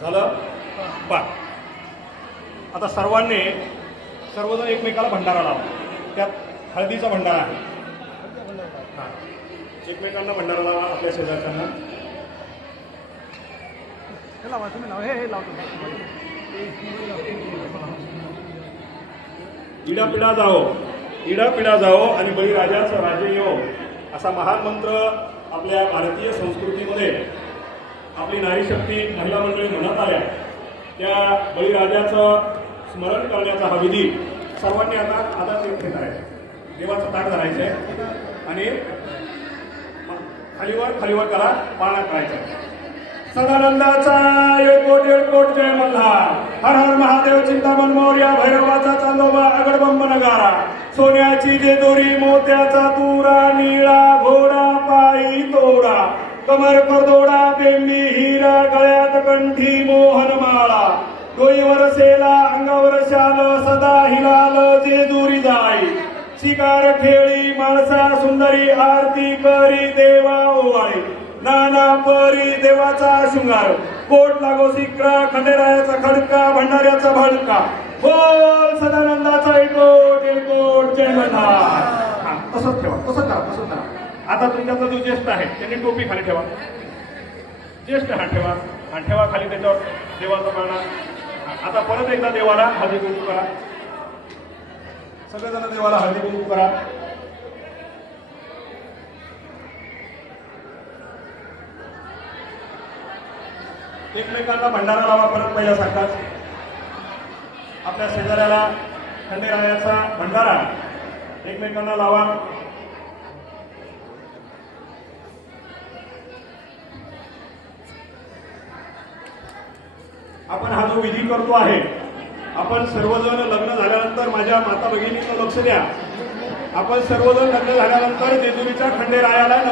झालं बा. आता सर्वजण एकमेकाला भंडारा लावा. त्यात हळदीचा भंडारा आहे. हां, एकमेकांना भंडारा लावा. आपल्या शेजारच्यांना इडा पिढा जाओ आणि बळीराजाचं राजे येओ असा महान मंत्र आपल्या भारतीय संस्कृतीमध्ये आपली नारी शक्ती महिला मंडळी म्हणत आल्या. त्या बळीराजाचं स्मरण करण्याचा हा विधी सर्वांनी आता घेत आहे. देवाचं ताट धरायचं आहे आणि खालीवर करा, पाळणा करायचा. सदानंदाचा येळकोट जय मल्हार. हर हर महादेव चिंतामण मोर्या. भैरवाचा चांदोबा अगडबंब नगारा. सोन्याची जेजुरी मोत्याचा तुरा. निळा घोडा पायी तोडा. कमर करदोडा बेंबी हिरा. गळ्यात कंठी मोहनमाळा. डोईवर सेला अंगावर शाल. सदा हिलाल जेजुरी जाई. शिकार खेळी माणसा सुंदरी. आरती करी देवा ओवाळी. नाना परी देवाचा शृंगार. कोट लागो सिक्रा. खंडेरायाचा खडका. भंडाऱ्याचा भडका. बोल सदानंदाचा एकोट जय मल्हार. तसंच ठेवा, तसंच करा. आता तुमच्यातला जो ज्येष्ठ आहे त्यांनी टोपी खाली ठेवा. ज्येष्ठ हा ठेवा खाली. त्याच्यावर देवाचा पाळणा. आता परत एकदा देवाला हळदी कुंकू करा. सगळेजण देवाला हळदी कुंकू करा. एकमेकांना भंडारा लावा परत पहिल्यासारखाच. आपल्या शेजाऱ्याला खंडेरायाचा भंडारा एकमेकांना लावा. आपण हा जो विधी करतो आहे, आपण सर्वजण लग्न झाल्यानंतर माझ्या माता भगिनीचं लक्ष द्या. आपण सर्वजण लग्न झाल्यानंतर जेजुरीच्या खंडेरायाला